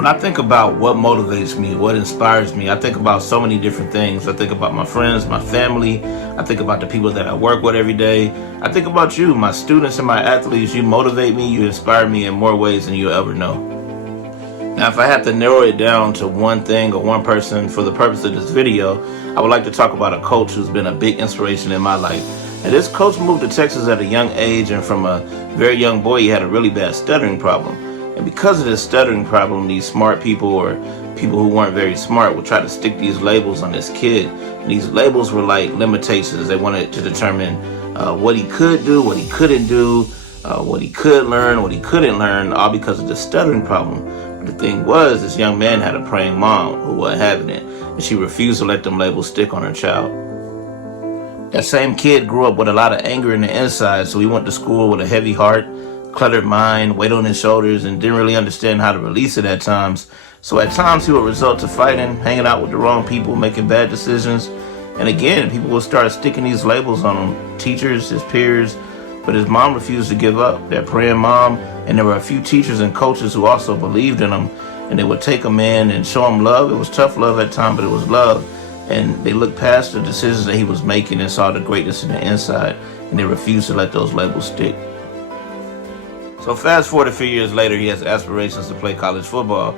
When I think about what motivates me, what inspires me, I think about so many different things. I think about my friends, my family. I think about the people that I work with every day. I think about you, my students and my athletes. You motivate me, you inspire me in more ways than you'll ever know. Now, if I had to narrow it down to one thing or one person for the purpose of this video, I would like to talk about a coach who's been a big inspiration in my life. And this coach moved to Texas at a young age, and from a very young boy, he had a really bad stuttering problem. And because of this stuttering problem, these smart people or people who weren't very smart would try to stick these labels on this kid. And these labels were like limitations. They wanted to determine what he could do, what he couldn't do, what he could learn, what he couldn't learn, all because of the stuttering problem. But the thing was, this young man had a praying mom who wasn't having it, and she refused to let them labels stick on her child. That same kid grew up with a lot of anger in the inside, so he went to school with a heavy heart, cluttered mind, weight on his shoulders, and didn't really understand how to release it at times. So at times he would resort to fighting, hanging out with the wrong people, making bad decisions. And again, people would start sticking these labels on him, teachers, his peers, but his mom refused to give up, that praying mom. And there were a few teachers and coaches who also believed in him, and they would take him in and show him love. It was tough love at times, but it was love. And they looked past the decisions that he was making and saw the greatness in the inside, and they refused to let those labels stick. So fast forward a few years later, he has aspirations to play college football.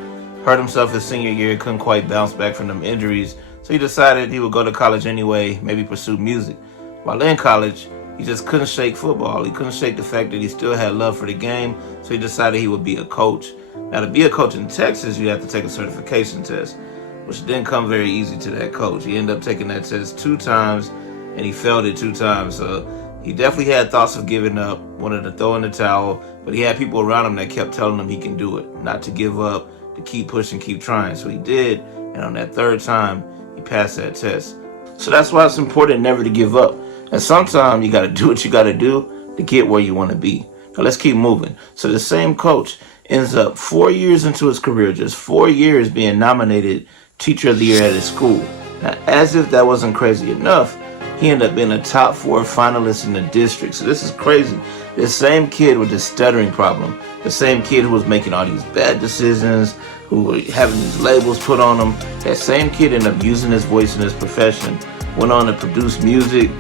Hurt himself his senior year, couldn't quite bounce back from them injuries, so he decided he would go to college anyway, maybe pursue music. While in college, he just couldn't shake football. He couldn't shake the fact that he still had love for the game, so he decided he would be a coach. Now, to be a coach in Texas, you have to take a certification test, which didn't come very easy to that coach. He ended up taking that test 2 times, and he failed it 2 times. So he definitely had thoughts of giving up, wanted to throw in the towel, but he had people around him that kept telling him he can do it, not to give up, to keep pushing, keep trying. So he did, and on that 3rd time, he passed that test. So that's why it's important never to give up. And sometimes you got to do what you got to do to get where you want to be. Now let's keep moving. So the same coach ends up 4 years into his career, just 4 years being nominated Teacher of the Year at his school. Now, as if that wasn't crazy enough, he ended up being a top 4 finalist in the district. So this is crazy. This same kid with this stuttering problem, the same kid who was making all these bad decisions, who were having these labels put on him, that same kid ended up using his voice in his profession, went on to produce music,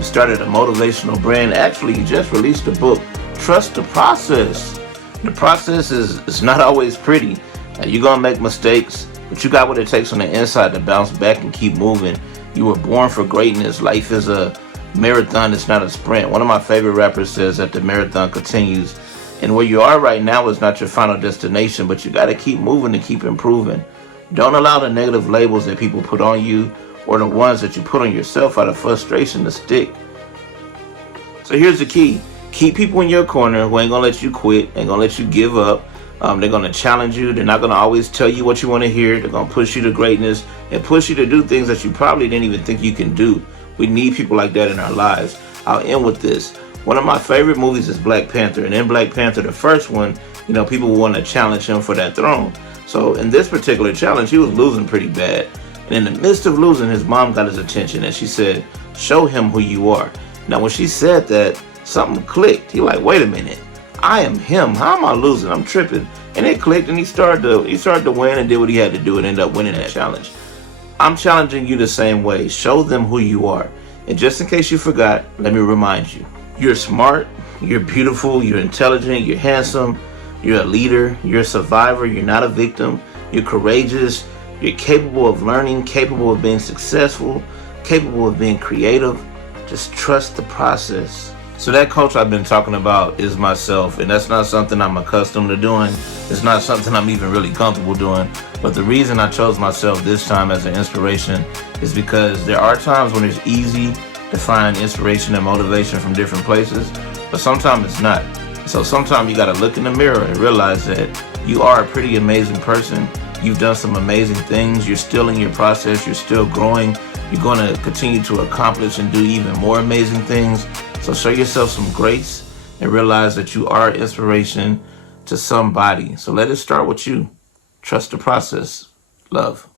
started a motivational brand. Actually, he just released a book, Trust the Process. The process is not always pretty. You're going to make mistakes, but you got what it takes on the inside to bounce back and keep moving. You were born for greatness. Life is a marathon, it's not a sprint. One of my favorite rappers says that the marathon continues. And where you are right now is not your final destination, but you got to keep moving and keep improving. Don't allow the negative labels that people put on you or the ones that you put on yourself out of frustration to stick. So here's the key. Keep people in your corner who ain't going to let you quit, ain't going to let you give up. They're going to challenge you. They're not going to always tell you what you want to hear. They're going to push you to greatness and push you to do things that you probably didn't even think you can do. We need people like that in our lives. I'll end with this. One of my favorite movies is Black Panther. And in Black Panther, the first one, people want to challenge him for that throne. So in this particular challenge, he was losing pretty bad. And in the midst of losing, his mom got his attention and she said, "Show him who you are." Now, when she said that, something clicked. He like, wait a minute. I am him. How am I losing? I'm tripping. And it clicked, and he started to win and did what he had to do and ended up winning that challenge. I'm challenging you the same way. Show them who you are. And just in case you forgot, let me remind you. You're smart, you're beautiful, you're intelligent, you're handsome, you're a leader, you're a survivor, you're not a victim, you're courageous, you're capable of learning, capable of being successful, capable of being creative. Just trust the process. So that coach I've been talking about is myself, and that's not something I'm accustomed to doing. It's not something I'm even really comfortable doing. But the reason I chose myself this time as an inspiration is because there are times when it's easy to find inspiration and motivation from different places, but sometimes it's not. So sometimes you gotta look in the mirror and realize that you are a pretty amazing person. You've done some amazing things. You're still in your process. You're still growing. You're gonna continue to accomplish and do even more amazing things. So show yourself some grace and realize that you are inspiration to somebody. So let it start with you. Trust the process. Love.